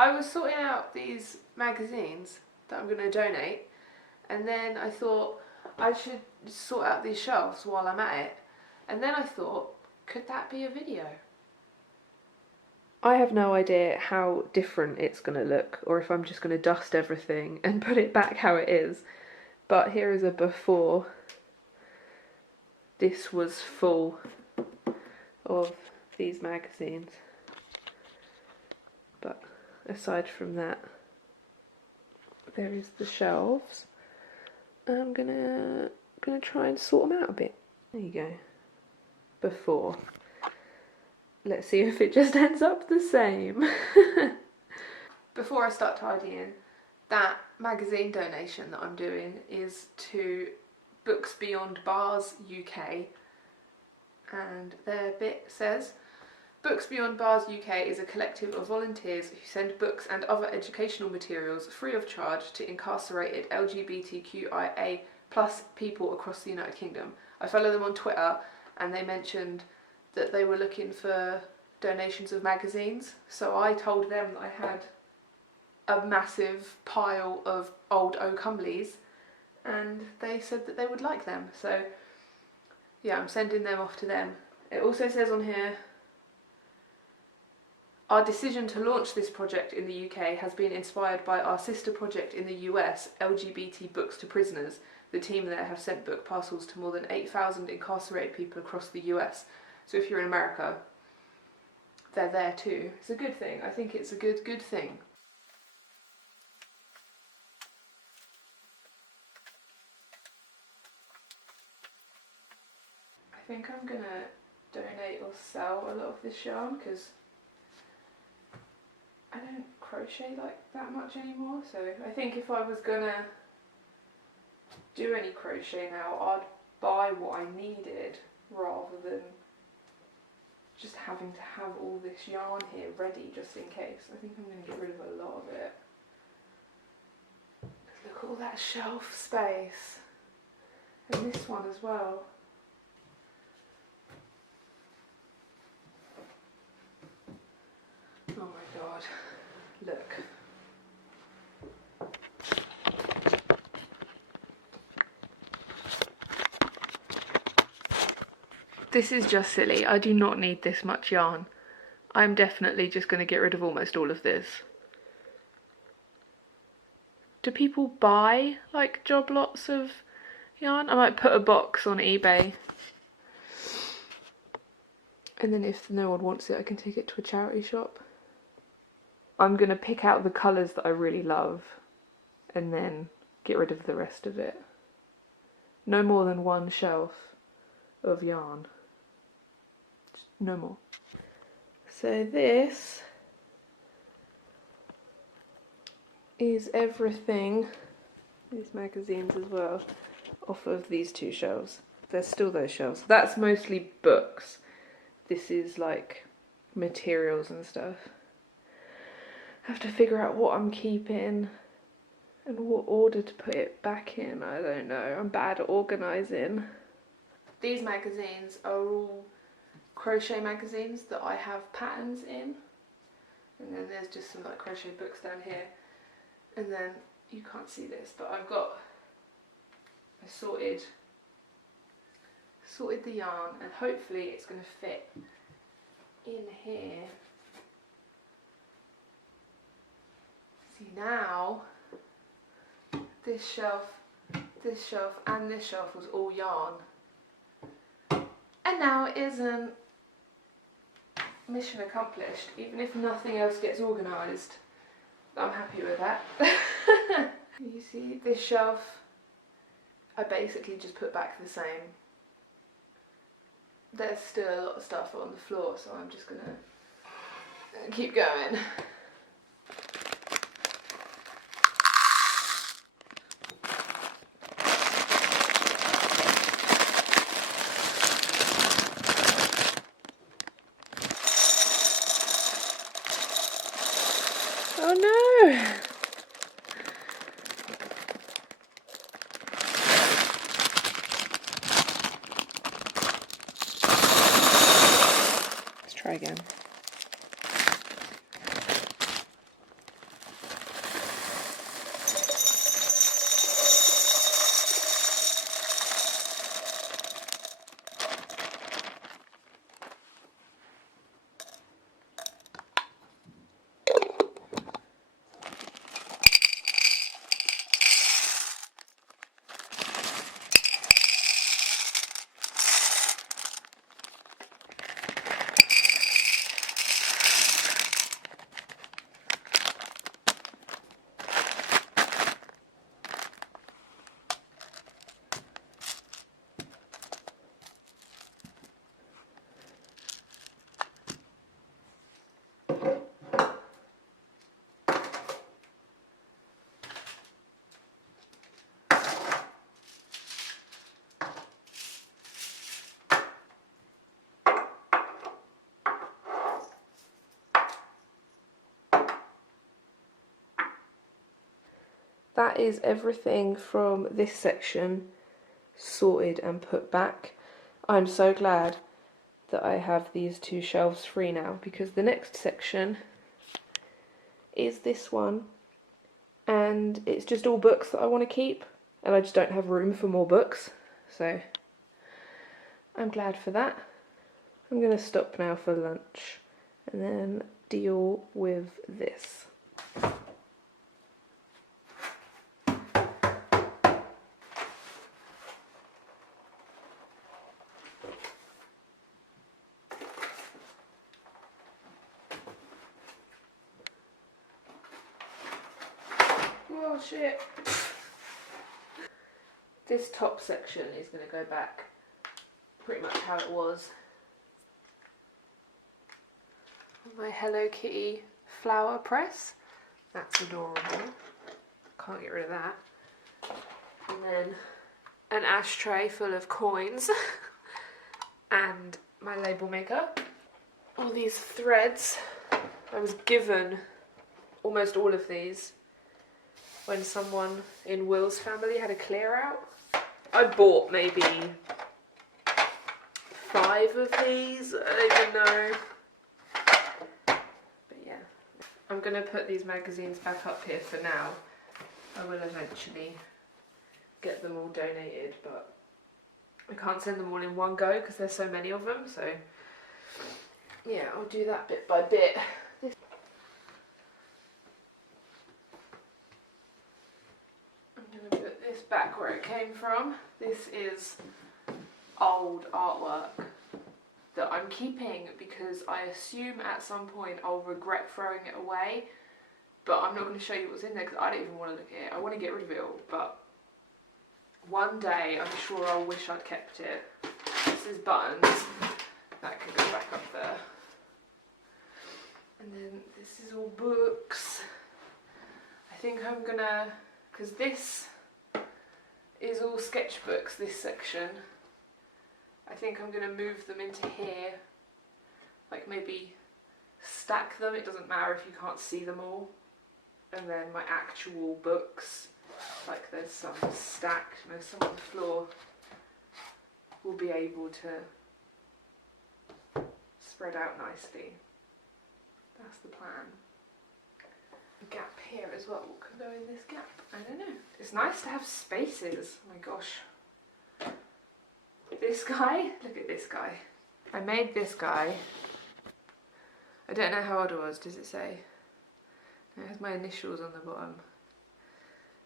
I was sorting out these magazines that I'm going to donate, and then I thought I should sort out these shelves while I'm at it, and then I thought, could that be a video? I have no idea how different it's going to look, or if I'm just going to dust everything and put it back how it is, but here is a before. This was full of these magazines, but aside from that, there is the shelves. I'm gonna try and sort them out a bit. There you go. Before. Let's see if it just ends up the same. Before I start tidying, that magazine donation that I'm doing is to Books Beyond Bars UK, and their bit says, Books Beyond Bars UK is a collective of volunteers who send books and other educational materials free of charge to incarcerated LGBTQIA+ people across the United Kingdom. I follow them on Twitter, and they mentioned that they were looking for donations of magazines, so I told them that I had a massive pile of old O Cumleys, and they said that they would like them, so yeah, I'm sending them off to them. It also says on here, our decision to launch this project in the UK has been inspired by our sister project in the US, LGBT Books to Prisoners. The team there have sent book parcels to more than 8,000 incarcerated people across the US. So if you're in America, they're there too. It's a good thing. I think it's a good thing. I think I'm gonna donate or sell a lot of this yarn because I don't crochet like that much anymore, so I think if I was gonna do any crochet now, I'd buy what I needed rather than just having to have all this yarn here ready just in case. I think I'm going to get rid of a lot of it. Look at all that shelf space. And this one as well. Oh my god. Look. This is just silly. I do not need this much yarn. I'm definitely just going to get rid of almost all of this. Do people buy like job lots of yarn? I might put a box on eBay. And then if no one wants it, I can take it to a charity shop. I'm going to pick out the colours that I really love and then get rid of the rest of it. No more than one shelf of yarn. No more. So this is everything, these magazines as well, off of these two shelves. There's still those shelves. That's mostly books. This is like materials and stuff. I have to figure out what I'm keeping and what order to put it back in. I don't know. I'm bad at organising. These magazines are all crochet magazines that I have patterns in, and then there's just some like crochet books down here, and then you can't see this, but I sorted the yarn, and hopefully it's going to fit in here. See, now this shelf and this shelf was all yarn, and now it isn't. Mission accomplished. Even if nothing else gets organised, I'm happy with that. You see, this shelf I basically just put back the same. There's still a lot of stuff on the floor, so I'm just gonna keep going. Oh no! Let's try again. that is everything from this section sorted and put back. I'm so glad that I have these two shelves free now, because the next section is this one, and it's just all books that I want to keep, and I just don't have room for more books, so I'm glad for that. I'm going to stop now for lunch and then deal with this. Oh shit. This top section is going to go back pretty much how it was. My Hello Kitty flower press. That's adorable. Can't get rid of that. And then an ashtray full of coins and my label maker. All these threads. I was given almost all of these when someone in Will's family had a clear out. I bought maybe 5 of these, I don't even know. But yeah, I'm going to put these magazines back up here for now. I will eventually get them all donated, but I can't send them all in one go because there's so many of them, so yeah, I'll do that bit by bit. Back where it came from. This is old artwork that I'm keeping because I assume at some point I'll regret throwing it away, but I'm not going to show you what's in there because I don't even want to look at it. I want to get rid of it all, but one day I'm sure I'll wish I'd kept it. This is buttons. That can go back up there. And then this is all books. I think I'm gonna, because this is all sketchbooks, this section. I think I'm going to move them into here, like maybe stack them, it doesn't matter if you can't see them all. And then my actual books, like there's some stacked, there's some on the floor, will be able to spread out nicely. That's the plan. Gap here as well. What could go in this gap? I don't know. It's nice to have spaces. Oh my gosh. This guy, look at this guy. I made this guy. I don't know how old I was, does it say? It has my initials on the bottom.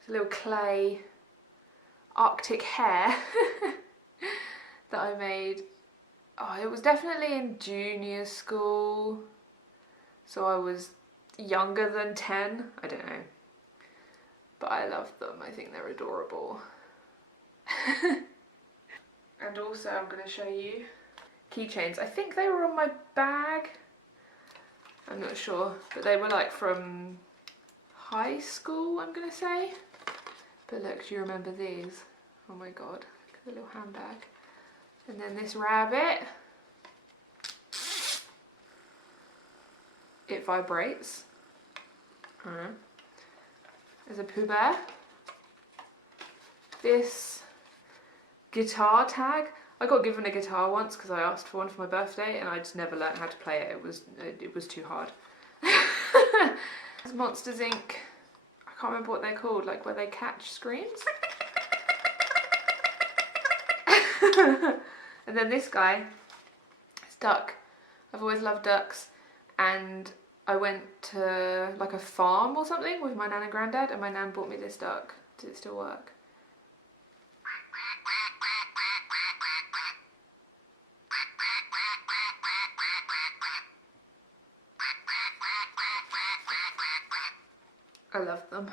It's a little clay Arctic hare that I made. Oh, it was definitely in junior school. So I was younger than 10, I don't know, but I love them. I think they're adorable. And also I'm going to show you keychains. I think they were on my bag, I'm not sure, but they were like from high school, I'm going to say. But look, do you remember these? Oh my god, look at the little handbag. And then this rabbit, it vibrates. There's a Pooh Bear. This guitar tag. I got given a guitar once because I asked for one for my birthday and I just never learned how to play it. It was too hard. There's Monsters Inc. I can't remember what they're called, like where they catch screams. And then this guy, it's duck. I've always loved ducks, and I went to like a farm or something with my nan and granddad, and my nan bought me this duck. Does it still work? I love them.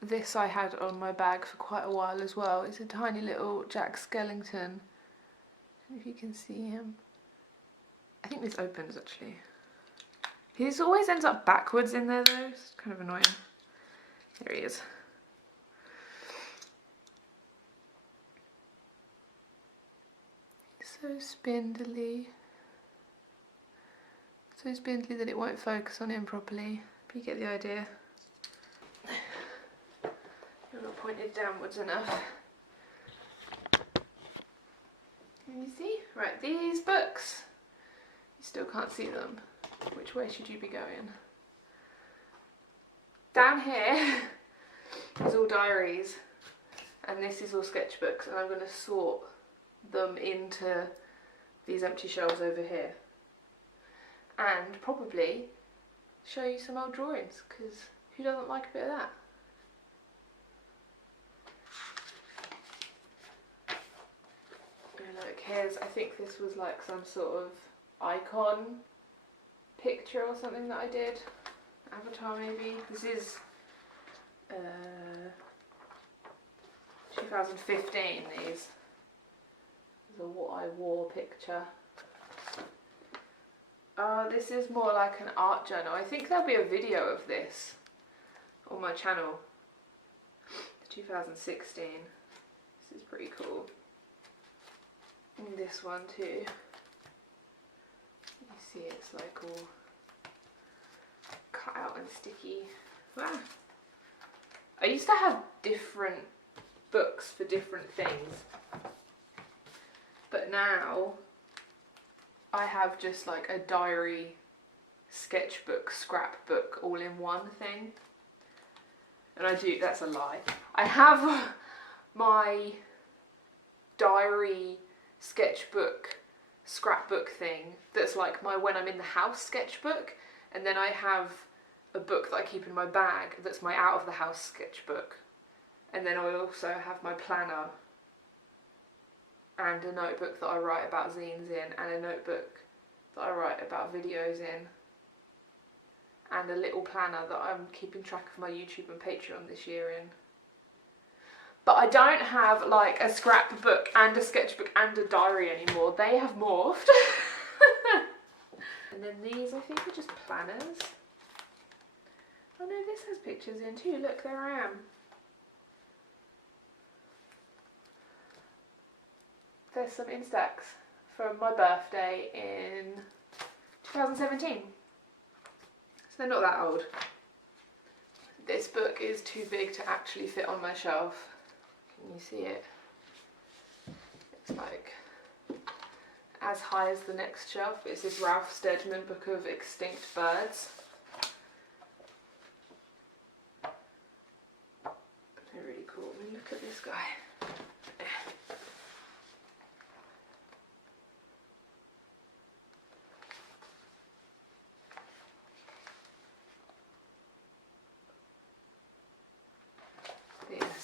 This I had on my bag for quite a while as well. It's a tiny little Jack Skellington. I don't know if you can see him. I think this opens actually. He always ends up backwards in there though, it's kind of annoying. There he is. So spindly. So spindly that it won't focus on him properly, but you get the idea. They're not pointed downwards enough. Can you see? Right, these books, you still can't see them. Which way should you be going? Down here is all diaries, and this is all sketchbooks, and I'm going to sort them into these empty shelves over here. And probably show you some old drawings, because who doesn't like a bit of that? And look, here's, I think this was like some sort of icon picture or something that I did. Avatar maybe. This is 2015, these. This is a what I wore picture. This is more like an art journal. I think there'll be a video of this on my channel. 2016. This is pretty cool. And this one too. You see it's like all cut out and sticky. Wow. I used to have different books for different things, but now I have just like a diary, sketchbook, scrapbook all in one thing. And I do, that's a lie. I have my diary, sketchbook, scrapbook thing that's like my when I'm in the house sketchbook, and then I have a book that I keep in my bag that's my out of the house sketchbook, and then I also have my planner and a notebook that I write about zines in, and a notebook that I write about videos in, and a little planner that I'm keeping track of my YouTube and Patreon this year in. But I don't have like a scrapbook and a sketchbook and a diary anymore. They have morphed. And then these I think are just planners. Oh no, this has pictures in too. Look, there I am. There's some Instax from my birthday in 2017. So they're not that old. This book is too big to actually fit on my shelf. Can you see it? It's like as high as the next shelf. It's this Ralph Steadman book of extinct birds. They're really cool. When you look at this guy.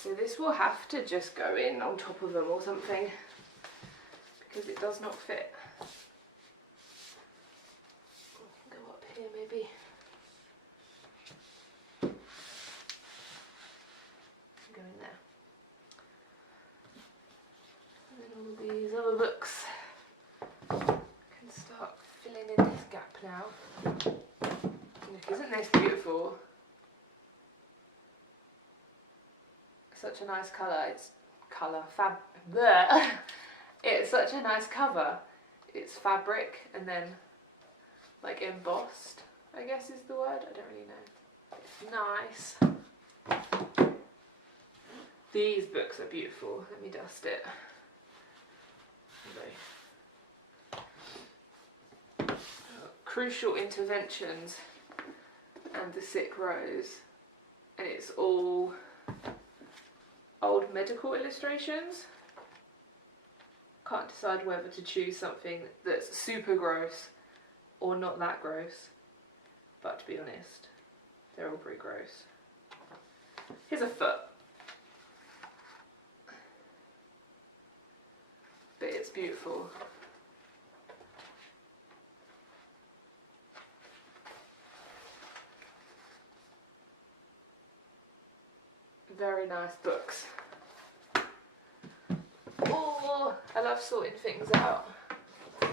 So this will have to just go in on top of them or something, because it does not fit. Go up here maybe. Go in there. And then all these other books can start filling in this gap now. Look, isn't this beautiful? Such a nice colour. It's It's such a nice cover. It's fabric and then like embossed, I guess is the word. I don't really know. It's nice. These books are beautiful. Let me dust it. Crucial Interventions and The Sick Rose, and it's all old medical illustrations. Can't decide whether to choose something that's super gross or not that gross, but to be honest, they're all pretty gross. Here's a foot, but it's beautiful. Very nice books. Oh, I love sorting things out. I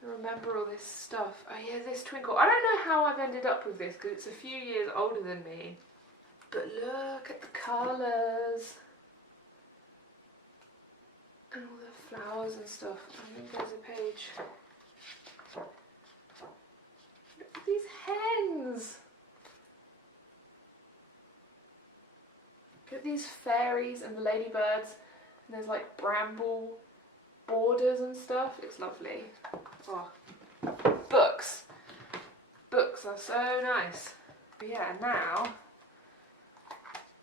remember all this stuff. Oh yeah, this twinkle. I don't know how I've ended up with this because it's a few years older than me. But look at the colours. And all the flowers and stuff. I think there's a page. Look at these hens. Look at these fairies and the ladybirds, and there's like bramble borders and stuff. It's lovely. Oh, books. Books are so nice. But yeah, now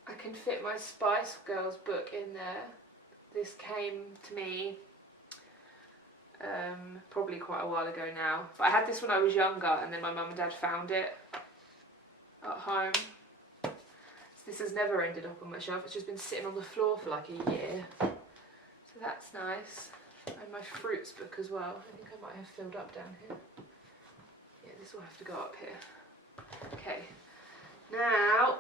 I can fit my Spice Girls book in there. This came to me probably quite a while ago now. But I had this when I was younger, and then my mum and dad found it at home. So this has never ended up on my shelf. It's just been sitting on the floor for like a year. So that's nice. And my fruits book as well. I think I might have filled up down here. Yeah, this will have to go up here. Okay, now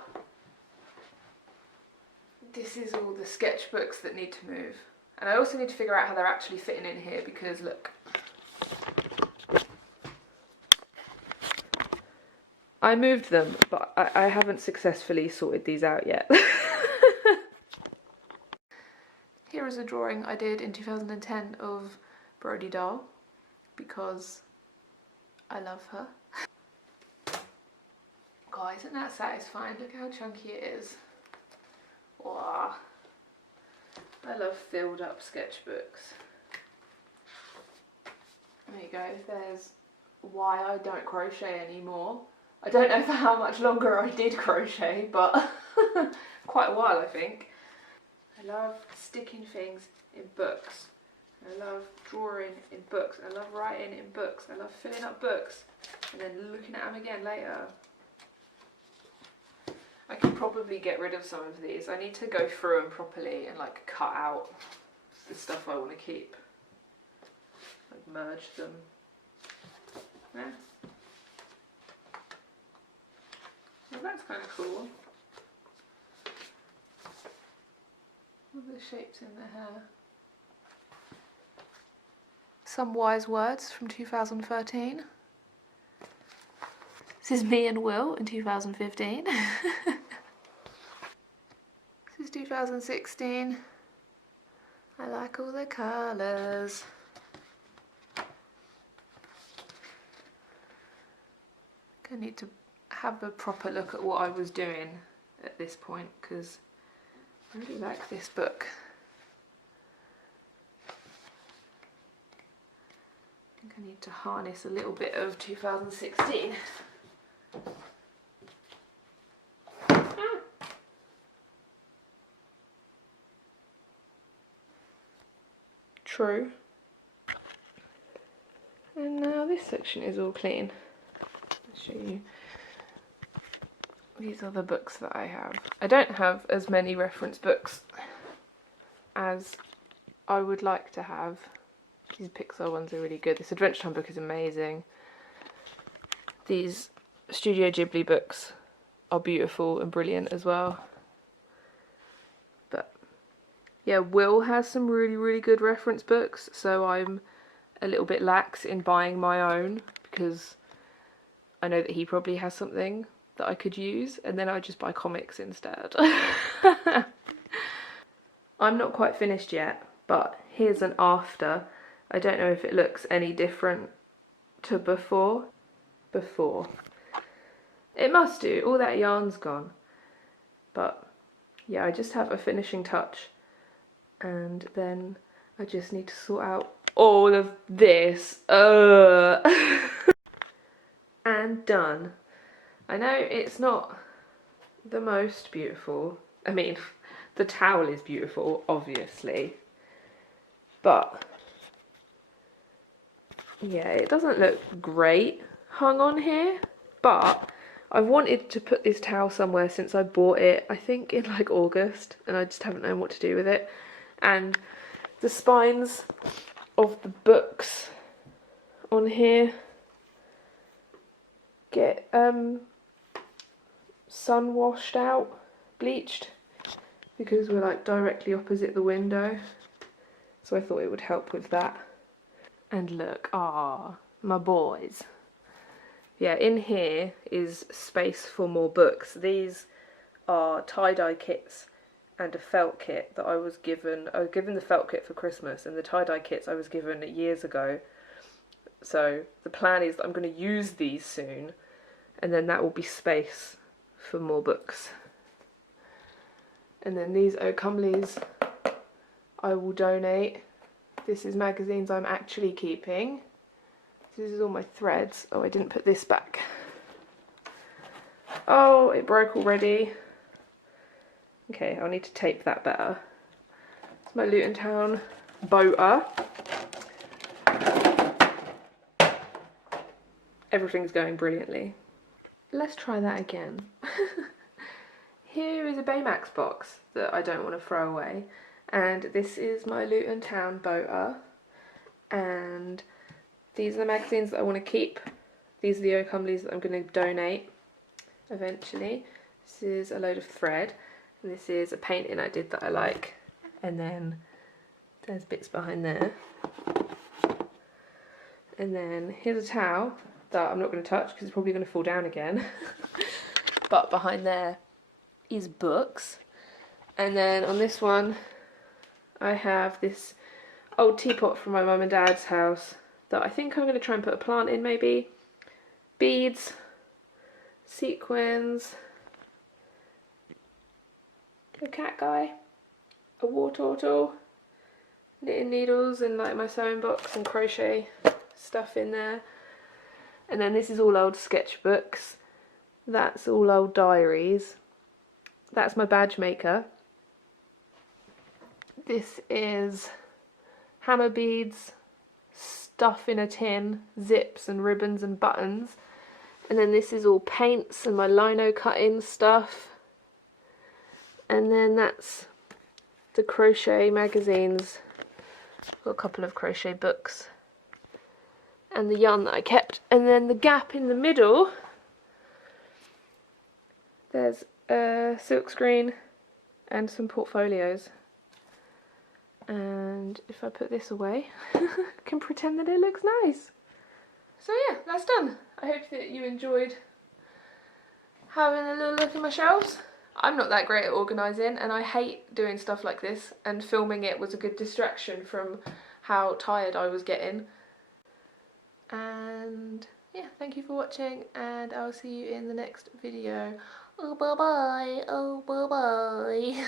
this is all the sketchbooks that need to move. And I also need to figure out how they're actually fitting in here, because look. I moved them, but I haven't successfully sorted these out yet. Here is a drawing I did in 2010 of Brody Doll, because I love her. God, isn't that satisfying? Look how chunky it is. Wow. I love filled up sketchbooks. There you go, there's why I don't crochet anymore. I don't know for how much longer I did crochet, but quite a while I think. I love sticking things in books. I love drawing in books. I love writing in books. I love filling up books and then looking at them again later. I could probably get rid of some of these. I need to go through them properly and like cut out the stuff I want to keep. Like merge them. Yeah. Well, that's kind of cool. All the shapes in the hair. Some wise words from 2013. This is me and Will in 2015. This is 2016. I like all the colours. I need to have a proper look at what I was doing at this point, because I really like this book. I think I need to harness a little bit of 2016. True. And now this section is all clean. I'll show you. These are the books that I have. I don't have as many reference books as I would like to have. These Pixar ones are really good. This Adventure Time book is amazing. These Studio Ghibli books are beautiful and brilliant as well. But yeah, Will has some really, really good reference books, so I'm a little bit lax in buying my own, because I know that he probably has something that I could use, and then I just buy comics instead. I'm not quite finished yet, but here's an after. I don't know if it looks any different to before. It must do, all that yarn's gone. But yeah, I just have a finishing touch, and then I just need to sort out all of this. And done. I know it's not the most beautiful. I mean, the towel is beautiful, obviously. But yeah, it doesn't look great hung on here. But I've wanted to put this towel somewhere since I bought it, I think in like August, and I just haven't known what to do with it. And the spines of the books on here get sun washed out, bleached, because we're like directly opposite the window, so I thought it would help with that. And look, my boys. Yeah, in here is space for more books. These are tie-dye kits and a felt kit that I was given. I was given the felt kit for Christmas, and the tie-dye kits I was given years ago. So the plan is that I'm going to use these soon, and then that will be space for more books. And then these Oh Comelies I will donate. This is magazines I'm actually keeping. This is all my threads. Oh, I didn't put this back. Oh, it broke already. Okay, I'll need to tape that better. It's my Luton Town boater. Everything's going brilliantly. Let's try that again. Here is a Baymax box that I don't want to throw away. And this is my Luton Town boater. And these are the magazines that I want to keep. These are the Oh Comelies that I'm going to donate eventually. This is a load of thread. And this is a painting I did that I like. And then there's bits behind there. And then here's a towel that I'm not going to touch because it's probably going to fall down again. But behind there is books. And then on this one I have this old teapot from my mum and dad's house that I think I'm going to try and put a plant in maybe. Beads, sequins, a cat guy, a war turtle, knitting needles and like my sewing box and crochet stuff in there. And then this is all old sketchbooks. That's all old diaries. That's my badge maker. This is hammer beads, stuff in a tin, zips and ribbons and buttons. And then this is all paints and my lino cutting stuff. And then that's the crochet magazines. Got a couple of crochet books. And the yarn that I kept. And then the gap in the middle, there's a silkscreen and some portfolios. And if I put this away, I can pretend that it looks nice. So yeah, that's done. I hope that you enjoyed having a little look at my shelves. I'm not that great at organising and I hate doing stuff like this, and filming it was a good distraction from how tired I was getting. And yeah, thank you for watching and I'll see you in the next video. Oh bye bye, oh bye bye.